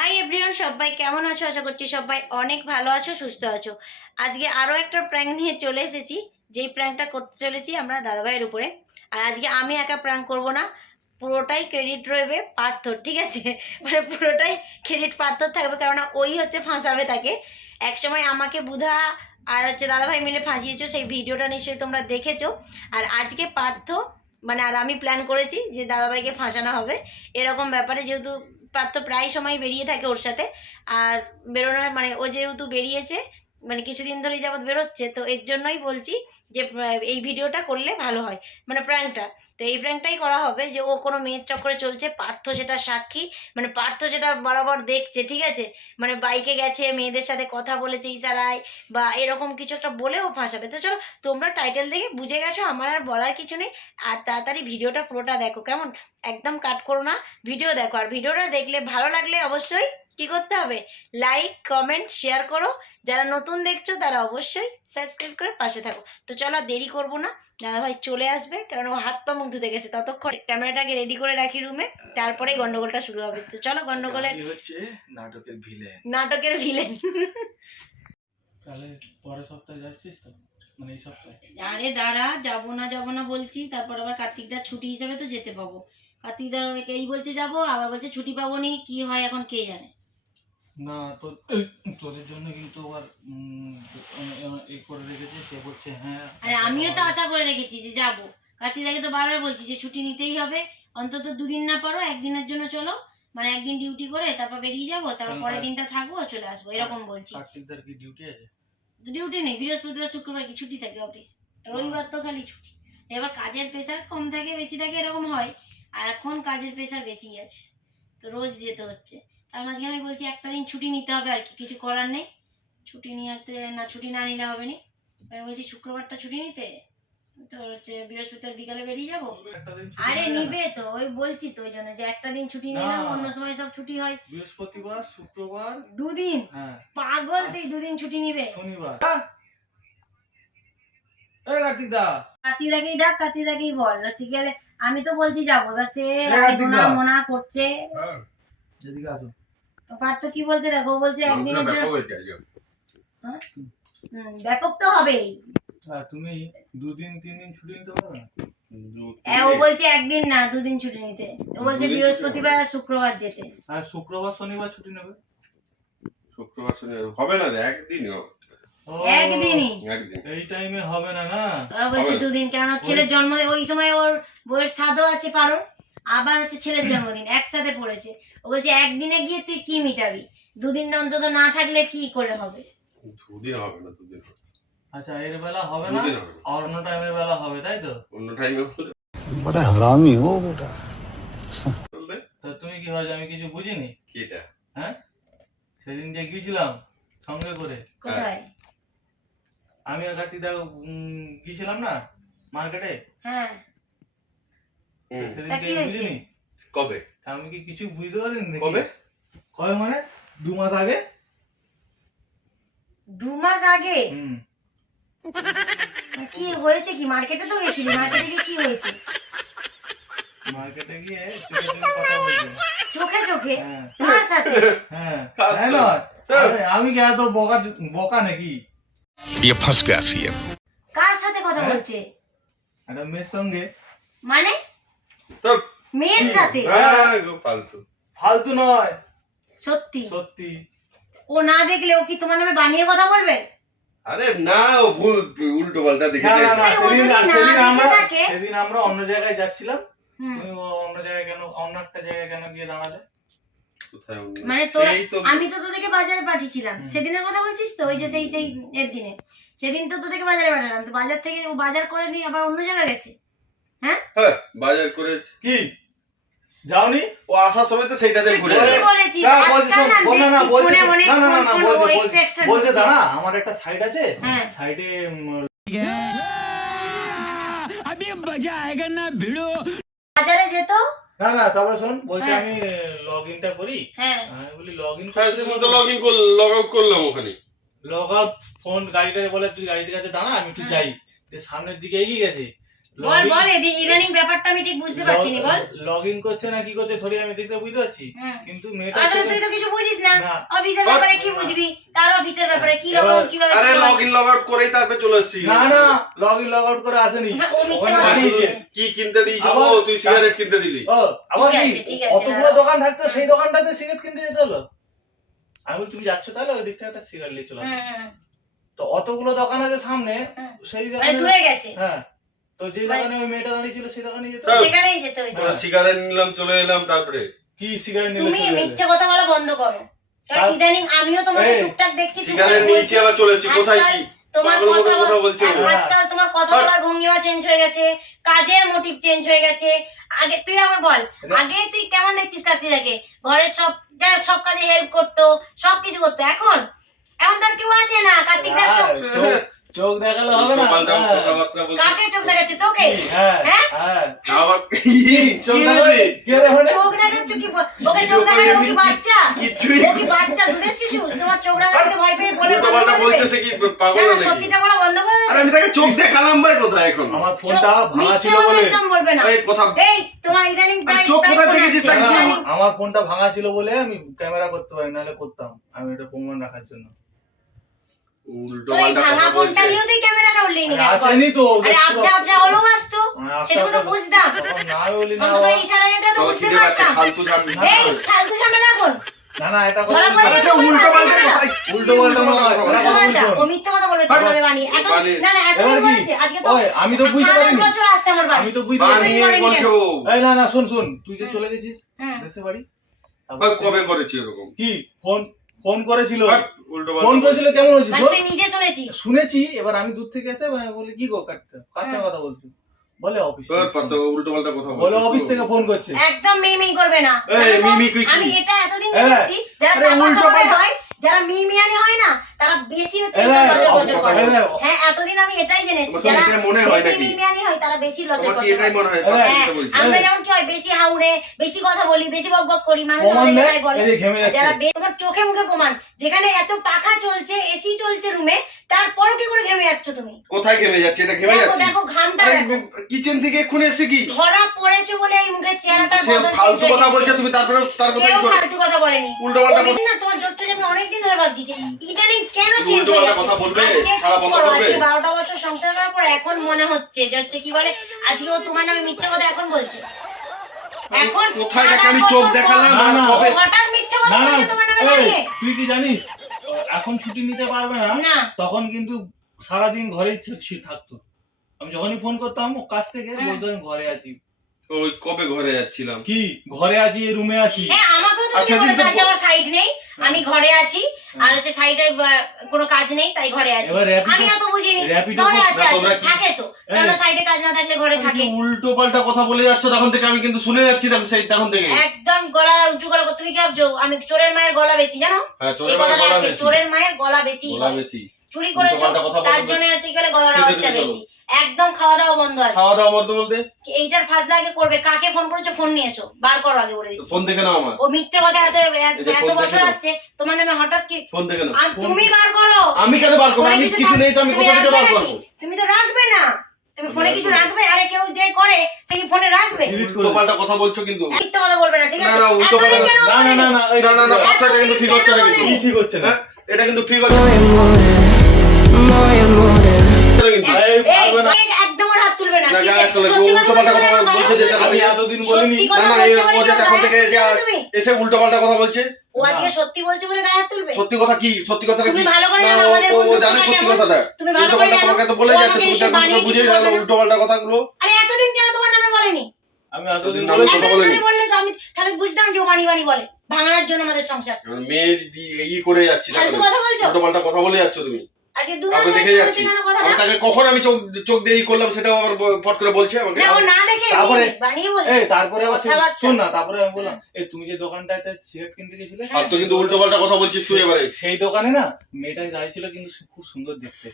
Hi everyone সবাই কেমন আছো? আশা করছি সবাই অনেক ভালো আছো, সুস্থ আছো। আজকে আরও একটা প্র্যাঙ্ক নিয়ে চলে এসেছি। যেই প্র্যাঙ্কটা করতে চলেছি আমরা দাদাভাইয়ের উপরে। আর আজকে আমি একা প্র্যাঙ্ক করব না, পুরোটাই ক্রেডিট রয়েবে পার্থর, ঠিক আছে? মানে পুরোটাই ক্রেডিট পার্থর থাকবে, কেননা ওই হচ্ছে ফাঁসাবে তাকে। একসময় আমাকে বুধা আর হচ্ছে দাদাভাই মিলে ফাঁসিয়েছো, সেই ভিডিওটা নিশ্চয়ই তোমরা দেখেছ। আর আজকে পার্থ মানে আর আমি প্ল্যান করেছি যে দাদাভাইকে ফাঁসানো হবে। এরকম ব্যাপারে যেহেতু পার্থ প্রায় সময় বেরিয়ে থাকে ওর সাথে। আর বেরোনোর মানে ও যেহেতু বেরিয়েছে মানে কিছুদিন ধরে যাবৎ বেরোচ্ছে, তো এর জন্যই বলছি যে এই ভিডিওটা করলে ভালো হয়। মানে প্র্যাঙ্কটা। তো এই প্র্যাঙ্কটাই করা হবে যে, ও কোনো মেয়ের চক্করে চলছে, পার্থ সেটা সাক্ষী মানে পার্থ সেটা বরাবর দেখছে, ঠিক আছে? মানে বাইকে গেছে, মেয়েদের সাথে কথা বলেছে ইশারায়, বা এরকম কিছু একটা বলেও ফাঁসাবে। তো চলো, তোমরা টাইটেল দেখে বুঝে গেছো, আমার আর বলার কিছু নেই। আর তাড়াতাড়ি ভিডিওটা পুরোটা দেখো, কেমন? একদম কাট করো না, ভিডিও দেখো। আর ভিডিওটা দেখলে ভালো লাগলে অবশ্যই কি করতে হবে? লাইক কমেন্ট শেয়ার করো। যারা নতুন দেখছ তারা অবশ্যই সাবস্ক্রাইব করে পাশে থাকো। তো চলো আর দেরি করব না। দাদাভাই চলে আসবে কারণ ও হাত পা মুখ ধুতে গেছে। ততক্ষণ ক্যামেরাটাকে রেডি করে রাখি রুমে তারপরেই গন্ডগোলটা শুরু হবে। তো চলো গন্ডগোলের হচ্ছে? নাটকের ভিলেন নাটকের ভিলেন তাহলে পরের সপ্তাহে যাচ্ছিস তো? মানে এই সপ্তাহে? আরে দাঁড়া যাব না যাব না বলছি। তারপর আবার কার্তিকদার ছুটি হিসেবে তো যেতে পাবো। কার্তিকদার এই বলছে যাব। আবার বলছে ছুটি পাবো নি। কি হয় এখন কে জানে? না এই, তোদের জন্য কিন্তু আবার এ করে রেখেছে সে বলছে হ্যাঁ। আরে আমিও তো আশা করে রেখেছি যে যাব। কার্তিকদাকে তো বারবার বলছি যে ছুটি নিতেই হবে। অন্তত দুদিন না পারো একদিনের জন্য চলো। মানে একদিন ডিউটি করে তারপর বেরিয়ে যাব তারপর পরের দিনটা থাকব চলে আসব এরকম বলছি। কার্তিকদার কি ডিউটি আছে? ডিউটি নেই বৃহস্পতিবার শুক্রবার কি ছুটি থাকে অফিস। রবিবার তো খালি ছুটি। এবার কাজের প্রেশার কম থাকে বেশি থাকে এরকম হয়। আর এখন কাজের প্রেশার বেশি আছে। তো রোজ যেতে হচ্ছে। তার মাঝখানে আমি বলছি একটা দিন ছুটি নিতে হবে আর কি কিছু করার নেই। ছুটি নিতে না ছুটি না নিলে হবে না। এবার বলছি শুক্রবারটা ছুটি নিতে? তো হচ্ছে বৃহস্পতিবার বিকালে বেরিয়ে যাব? আরে? নিবে তো ওই বলছি তো ওই জন্য যে একটা দিন ছুটি নিলাম না। অন্য সময় সব ছুটি হয়। বৃহস্পতিবার শুক্রবার দুদিন? হ্যাঁ। পাগল তুই দুদিন ছুটি নিবে? শনিবার। এই কাতিদাকেই ডাক বল হচ্ছে আমি তো বলছি যাব এবার সে হ্যাঁ, মোনা করছে। এদিকে আসো। তো পার্থ কি বলছে দেখো? বলছে একদিনের জন্য হ্যাঁ? ব্যাপক তো হবেই। হ্যাঁ তুমি দুদিন তিন দিন ছুটি নিতে পারো না? হ্যাঁ, ও বলছে একদিন না দুদিন ছুটি নিতে। ও বলছে বৃহস্পতিবার আর শুক্রবার যেতে। আর শুক্রবার শনিবার ছুটি নেবে। শুক্রবার শনিবার হবে না একদিনই হবে। একদিনই। এই টাইমে হবে না না? ওরা বলছে দুদিন কেন ছেলের জন্ম ওই সময় ওর বউয়ের সাদও আছে পারো আবার হচ্ছে ছেলের জন্মদিন একসাথে পড়েছে। ও বলছে একদিনে গিয়ে তুই কি মিটাবি? দুদিন অন্তত না থাকলে কি করে হবে? দুদিন হবে না দুদিন আচ্ছা এর বেলা হবে না? অন্য টাইমের বেলা হবে তাই তো? অন্য টাইমে বড় হারামি ও তো তুমি কি হয় আমি কিছু বুঝিনি? কিটা হ্যাঁ? সেদিন যে গিয়েছিলাম সঙ্গে করে। কোথায়? আমি আর কার্তিক দা গিয়েছিলাম না মার্কেটে? হ্যাঁ। তা কি হয়েছে? বুঝিনি কবে তা আমি কি কিছু বুঝতে পারিনি নাকি? কবে কবে মানে দু মাস আগে দু মাস আগে হুম কি হয়েছে কি মার্কেটে তো গেছিলি মার্কেটে গিয়ে কি হয়েছে মার্কেটে গিয়ে চোখে চোখে কথা বলছি চোখে চোখে হ্যাঁ কার সাথে হ্যাঁ কার তাই তো? নয়? হ্যাঁ। আরে, আমি কি এত বকা বকা নাকি ये फंस गया सीएम কার সাথে কথা হ্যাঁ? বলছে একটা মেয়ের সঙ্গে মানে তো মেয়ের সাথে? হ্যাঁ গো ফালতু। ফালতু নয়। সত্যি? সত্যি। ও না দেখলে ও কি তোমার নামে বানিয়ে কথা বলবে? আরে না ও ভুল উল্টো পাল্টা দেখে না সেদিন সেদিন আমরা সেদিন আমরা অন্য জায়গায় যাচ্ছিলাম। তুমি অন্য জায়গায় কেন অন্য একটা জায়গায় কেন গিয়ে দাঁড়ালে? মানে তোর আমি তো তোদেরকে বাজারে পাঠিয়েছিলাম। সেদিনের কথা বলছিস তো? ওই যে সেই সেই এর দিনে। সেদিন তো তোদেরকে বাজারে পাঠালাম। তো বাজার থেকে ও বাজার করে নিয়ে আবার অন্য জায়গায় গেছে। হ্যাঁ? বাজার করে কি? যাওনি? ও আসার সময় তো সেইটাতে ঘুরে না, বলছে না না, না, না, দাঁড়া আমার একটা সাইড আছে। হ্যাঁ। সাইডে বাজারে যেত না না তারপরে শোন বলছে হ্যাঁ। আমি লগ ইনটা করি। হ্যাঁ। আমি বলি লগ ইন হ্যাঁ সেদিন তো লগ ইন করলাম লগ আউট করলাম ওখানে। লগ আউট ফোন গাড়িটারে বলে তুই গাড়িতে কাছে দাঁড়া আমি একটু হ্যাঁ। যাই। সামনের দিকে এগিয়ে গেছে। বল বল ইদানিং ব্যাপারটা আমি ঠিক বুঝতে পারছি না বল। লগ ইন করছে না কি করছে থরি আমি দেখতে বুঝতে পারছি। কিন্তু মেয়েটা আসলে তুই তো কিছু বুঝিস না। অফিসের ব্যাপারে কি বুঝবি? তার অফিসের ব্যাপারে কি রকম এবার- কীভাবে আরে কি হয়? লগ ইন লগ আউট করেই তারপরে চলে এসেছি না না লগ ইন লগ আউট করে আসেনি। কি কিনতে আবার- ও তুই সিগারেট কিনতে দিলি। ও আবার ঠিক কি? আছে, অতগুলো দোকান থাকতো সেই দোকানটাতে সিগারেট কিনতে যেতে হলো। আমি বলি তুমি যাচ্ছ তাহলে? ওই দিক থেকে একটা সিগারেট নিয়ে চলে। তো অতগুলো দোকান আছে সামনে সেই মানে দোকানে দূরে গেছে। হ্যাঁ। তো যে দোকানে ওই মেয়েটা দাঁড়িয়ে ছিল সেই দোকানে যেতে। সেখানেই যেতে হয়েছে। সিগারেট নিলাম চলে এলাম তারপরে। কি সিগারেট নিলে তুমি মিথ্যে কথা বলা বন্ধ করো। কারণ ইদানিং আমিও তোমাকে টুকটাক দেখছি সিগারেট নিয়েছি আবার চলে কোথায় কি? তোমার কথা কথা বলছো আজকাল তোমার কথা বলার ভঙ্গিমা চেঞ্জ হয়ে গেছে কাজের মোটিভ চেঞ্জ হয়ে গেছে। আগে তুই আমাকে বল আগে তুই কেমন দেখছিস কার্তিদাকে ঘরের সব যাই হোক, সব কাজে হেল্প করতো সব কিছু করতো। এখন? এখন তার কেউ আসে না কার্তিক দার চোখ- দেখালে হবে না। হ্যাঁ। কথাবার্তা। কাকে চোখ দেখাচ্ছে? তোকে? হ্যাঁ। হ্যাঁ? হ্যাঁ। আবার চোখ কি কে রে? চোখ দেখাচ্ছ কি? ওকে চোখ দেখালে কি বাচ্চা? ও কি বাচ্চা? দুধের শিশু? তোমার চোখ দেখাতে ভয় পেয়ে বলে? সে কি পাগল নাকি? সত্যিটা বলা বন্ধ করে আরে আমি তাকে চোখ দেখালাম ভাই কোথায় এখন? আমার ফোনটা ভাঙা ছিল বলে। একদম বলবে না। এই কথা এই তোমার ইদানিং প্রায় চোখ কোথায় দেখেছিস তাকে? আমার ফোনটা ভাঙা ছিল বলে আমি ক্যামেরা করতে পারি নাহলে করতাম। আমি এটা প্রমাণ রাখার জন্য। উল্টো তোর পাল্টা ভাঙা ফোনটা দিয়েও তুই ক্যামেরাটা আসেনি তো আরে আসতো। বুঝতাম। না বলি না অন্তত ইশারায় এটা তো বুঝতে পারতাম। ফালতু যাবি এই ফালতু ঝামেলা এখন। না না এটা ধরা পড়ে আরে গেছে সে বলে উল্টো পাল্টা কথা উল্টো পাল্টা কথা ওরা বলছে। উল্টো পাল্টা, বলছো। ও মিথ্যা কথা বলবে তোর নামে এত না না এতদিন বলেছে আজকে তো ওই, আমি তো বুঝতে পারিনি। বছর আসছে আমার বাড়ি। আমি তো বুঝতে পারিনি। বানিয়ে বানিয়ে বলছো। এই না না শুন শুন তুই যে চলে গেছিস। দেশে বাড়ি কবে করেছি এরকম? কি? ফোন? ফোন করেছিল। ফোন করেছিল কেমন হয়েছিল শুনেছি এবার আমি দূর থেকে এসে মানে বলি কি গো কাটতে? কার সঙ্গে হ্যাঁ। কথা বলছি? বলে অফিস উল্টো পাল্টা কথা বলে অফিস থেকে ফোন করছে। একদম মিমি করবে না? আমি এটা এতদিন দেখেছি যারা উল্টো পাল্টা- হয় যারা মিমিয়ানি হয় না তারা বেশি হচ্ছে লজর বজর করে। হ্যাঁ এতদিন আমি এটাই জেনেছি যারা কি মনে হয় নাকি? হয় তারা বেশি লজর এটাই করে। মনে হয় হ্যাঁ, হ্যাঁ? আমরা যেমন কি হয় বেশি হাউড়ে বেশি কথা বলি বেশি বক বক করি মানুষ তাই বলে। যারা তোমার চোখে মুখে প্রমাণ যেখানে এত পাখা চলছে এসি চলছে রুমে তারপরও কি করে ঘেমে যাচ্ছ তুমি? কোথায় ঘেমে যাচ্ছে? এটা ঘেমে দেখো যাচ্ছে। দেখো ঘামটা দেখো। কিচেন থেকে এক্ষুনি এসে কি? ধরা পড়েছো বলে এই মুখের চেহারাটার সে বদল ফালতু কথা হয়ে বলছে তুমি তারপরে তার কথা ফালতু কথা বলেনি। উল্টো পাল্টা না তোমার জোরটা আমি অনেকদিন ধরে ভাবছি যে ইদানিং কেন হয়ে কথা বলবে, সারা বন্ধ করবে। বছর সংসার করার পর এখন মনে হচ্ছে যে হচ্ছে কি বলে আজকে ও তোমার নামে মিথ্যে কথা এখন বলছে। এখন কোথায় দেখে আমি চোখ দেখালাম আর কবে? হঠাৎ মিথ্যে কথা না না বলছে তোমার নামে তুই কি জানিস? এখন ছুটি নিতে পারবে না না। তখন কিন্তু সারাদিন ঘরেই থাকতো। আমি যখনই ফোন করতাম ও কাছ থেকে। বলতো আমি ঘরে আছি। ওই কবে ঘরে যাচ্ছিলাম কি? ঘরে আছি এই রুমে আছি। হ্যাঁ আমাকেও তো তুমি সেদিন বলেছ তো আমার সাইড নেই। আমি ঘরে আছি আর হচ্ছে সাইডে কোনো কাজ নেই তাই ঘরে আছি। এবার র্যাপিডো আমিও তো বুঝিনি ঘরে আছে থাকে তো। কেন সাইডে কাজ না থাকলে ঘরে থাকে। উল্টো পাল্টা কথা বলে যাচ্ছ তখন থেকে আমি কিন্তু শুনে যাচ্ছি তখন সেই তখন থেকে। একদম গলা উঁচু করে তুমি কি ভাবছ? আমি চোরের মায়ের গলা বেশি জানো? হ্যাঁ এই চোরের কথাটা গলা আছে বেশি। চোরের মায়ের গলা বেশি গলা বেশি। চুরি করেছ তার জন্য হচ্ছে গলার আওয়াজটা বেশি। একদম খাওয়া দাওয়া বন্ধ আছে। খাওয়া দাওয়া বলতে? বলতে এইটার ফাজলা আগে করবে। কাকে ফোন করেছ ফোন নিয়ে এসো। বার করো আগে বলে দিচ্ছি। ফোন দেখে নাও আমার। ও মিথ্যে কথা এত এত- বছর আসছে তোমার নামে হঠাৎ কি ফোন দেখে নাও। আম- তুমি বার করো। আমি কেন বার করব? ফোনে আমি কিছু নেই তো আমি কোথা থেকে বার? করব? তুমি তো রাখবে না। তুমি ফোনে কিছু রাখবে আরে কেউ যে করে সে কি ফোনে রাখবে Delete করে পাল্টা কথা বলছো কিন্তু। মিথ্যে কথা বলবে না ঠিক না, আছে? না, না না না না এই- না না না কথাটা কিন্তু ঠিক হচ্ছে না কেন কিন্তু। ঠিক হচ্ছে না। হ্যাঁ এটা কিন্তু ঠিক হচ্ছে না। কিন্তু একদম ওর হাত তুলবে না উল্টো পাল্টা বলছে কথা বলছে যে আমি এতদিন বলিনি। না না এখন থেকে? এসে উল্টো পাল্টা কথা বলছে? ও আজকে সত্যি বলছে বলে গায়ে হাত তুলবে? সত্যি কথা কি? সত্যি কথাটা তুমি ভালো করে জানো আমাদের ও জানে সত্যি কথাটা। তুমি ভালো করে জানো তোমাকে তো বলে যাচ্ছে তুমি নিশ্চয়ই এখন বানিয়ে বুঝিয়ে কিছু গেল উল্টো পাল্টা কথাগুলো। আরে এতদিন কেন তোমার নামে বলেনি? আমি এতদিন কথা বলেনি। বললে তো আমি তাহলে বুঝতাম যে ও বানি বানি বলে ভাঙানোর জন্য আমাদের সংসার। মেয়ে বি- ই করে যাচ্ছি কথা বলছো? উল্টো পাল্টা কথা বলে যাচ্ছ তুমি। আজকে দু মাস দেখে যাচ্ছি। বলছি কেন কথাটা আমি তাকে কখন আমি চোখ চোখ দিয়ে করলাম সেটাও আবার ব- করে বলছে আমাকে। না ও না দেখে তারপরে- বানিয়ে বলছে। এই তারপরে আবার সে- না তারপরে আমি বললাম এই তুমি যে দোকানটাতে সিগারেট কিনতে গেছিলে? আর তো কিন্তু উল্টো পাল্টা কথা বলছিস তুই এবারে। সেই দোকানে না মেয়েটা দাঁড়িয়ে ছিল কিন্তু খুব সুন্দর দেখতে।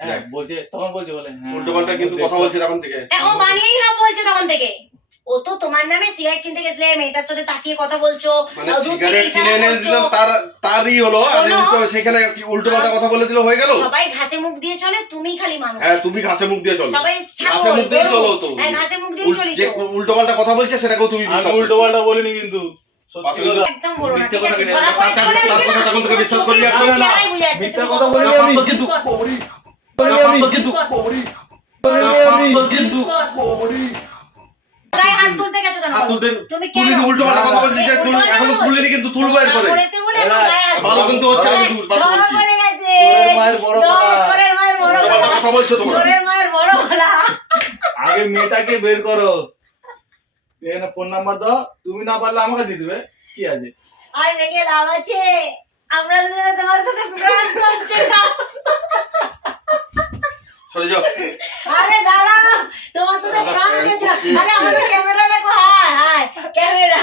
হ্যাঁ বলছে তখন বলছে বলে হ্যাঁ উল্টো পাল্টা কিন্তু কথা বলছে তখন থেকে। হ্যাঁ, ও বানিয়েই সব বলছে তখন থেকে। ও তো তোমার নামে সিগারেট কিনতে গেছিলে মেয়েটার সাথে তাকিয়ে কথা বলছো মানে সিগারেট কিনে এনে। তার তারই হলো সেখানে কি উল্টো পাল্টা কথা বলে দিল হয়ে গেল? সবাই ঘাসে মুখ দিয়ে চলে তুমি খালি মানুষ। হ্যাঁ তুমি ঘাসে মুখ দিয়ে চলো। সবাই ঘাসে মুখ দিয়ে চলো তো। হ্যাঁ ঘাসে মুখ দিয়ে চলি যে উল্টো পাল্টা কথা বলছে সেটাকেও তুমি বিশ্বাস উল্টো পাল্টা বলিনি কিন্তু একদম বলো না ঠিক আছে ধরা পড়ে তার- চলে তার আসবে কথা তখন থেকে বিশ্বাস করে চোখের যাচ্ছ। চেহারাই বুঝে যাচ্ছে মিথ্যা কথা বলি আমি। কিন্তু না, কিন্তু না, কিন্তু ভালো কিন্তু হচ্ছে না। কথা বলছো তোমরা। আগে মেয়েটাকে বের করো। এখানে ফোন নাম্বার দাও। তুমি না পারলে আমাকে দিয়ে দেবে। কি আছে? আর রেগে লাভ আছে। আমরা দুজনে তোমার সাথে প্র্যাঙ্ক করছি না। সরে যাও। আরে দাঁড়া তোমার সাথে প্রাণ। করছি। আরে আমাদের ক্যামেরা দেখো হায় হায় ক্যামেরা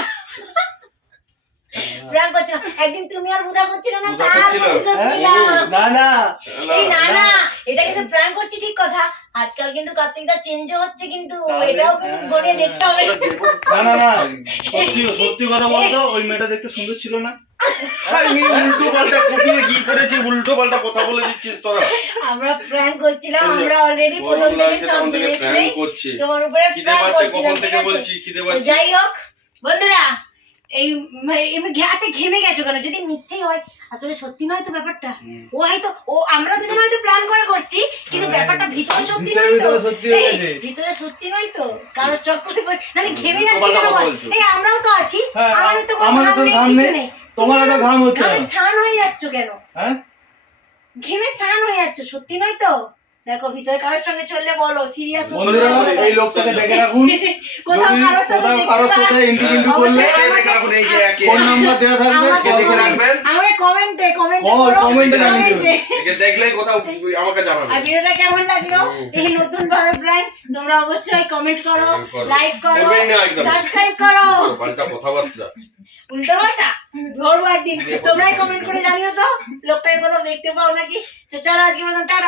না একদিন তুমি আর বুধা করছিলে না তার প্রতিশোধ হ্যাঁ? নিলাম না না এই না না এটা কিন্তু প্র্যাঙ্ক করছি ঠিক কথা। আজকাল কিন্তু কার্তিকদা চেঞ্জও হচ্ছে কিন্তু এটাও কিন্তু গড়িয়ে দেখতে হবে। না না না সত্যি সত্যি কথা বলতো ওই মেয়েটা দেখতে সুন্দর ছিল না। আমি উল্টো পাল্টা কপিয়ে কি করেছি উল্টো পাল্টা কথা বলে দিচ্ছিস তোরা? আমরা প্র্যাঙ্ক করছিলাম আমরা অলরেডি প্রথম থেকে সব জিনিস প্ল্যান নেই করছে। তোমার উপরে প্র্যাঙ্ক করছিলাম থেকে বলছি খিদে পাচ্ছে? যাই হোক বন্ধুরা এই এমনি ঘাতে ঘেমে গেছো কেন? যদি মিথ্যেই হয় আসলে সত্যি নয় তো ব্যাপারটা? ও হয়তো ও আমরা দুজন হয়তো প্ল্যান করে ভিতরে সত্যি নয় তো? ভিতরে সত্যি নয় তো? কারও স্টক করে করে- ঘেমে যাচ্ছে কেন বল? এই আমরাও তো আছি। হ্যাঁ, আমাদের তো কোনো ঘাম নেই কিছু নেই। নেই। তোমার তুমি তো ঘাম হচ্ছে। ঘামে স্নান হয়ে যাচ্ছ কেন? হ্যাঁ? ঘেমে স্নান হয়ে যাচ্ছ সত্যি নয় তো? দেখো ভিতরে কারোর সঙ্গে চললে বলো সিরিয়াস বন্ধুরা এই লোকটাকে দেখে রাখুন। কোথাও কারোর সাথে কারোর সাথে ইন্টারভিউ অবশ্যই করলে দেখে রাখুন এই যে ফোন নাম্বার দেওয়া থাকবে কে দেখে রাখবেন? কমেন্টে কমেন্টে একে কোথাও আমাকে জানাবে। আর ভিডিওটা কেমন লাগল? এই নতুন ভাবে ব্র্যান্ড তোমরা অবশ্যই কমেন্ট করো লাইক করো। সাবস্ক্রাইব করো পাল্টা কথাবার্তা। উল্টো পাল্টা? ধরবো একদিন। তোমরাই কমেন্ট করে জানিও তো। লোকটাকে কোথাও দেখতে পাও নাকি? চলো আজকে টাটা।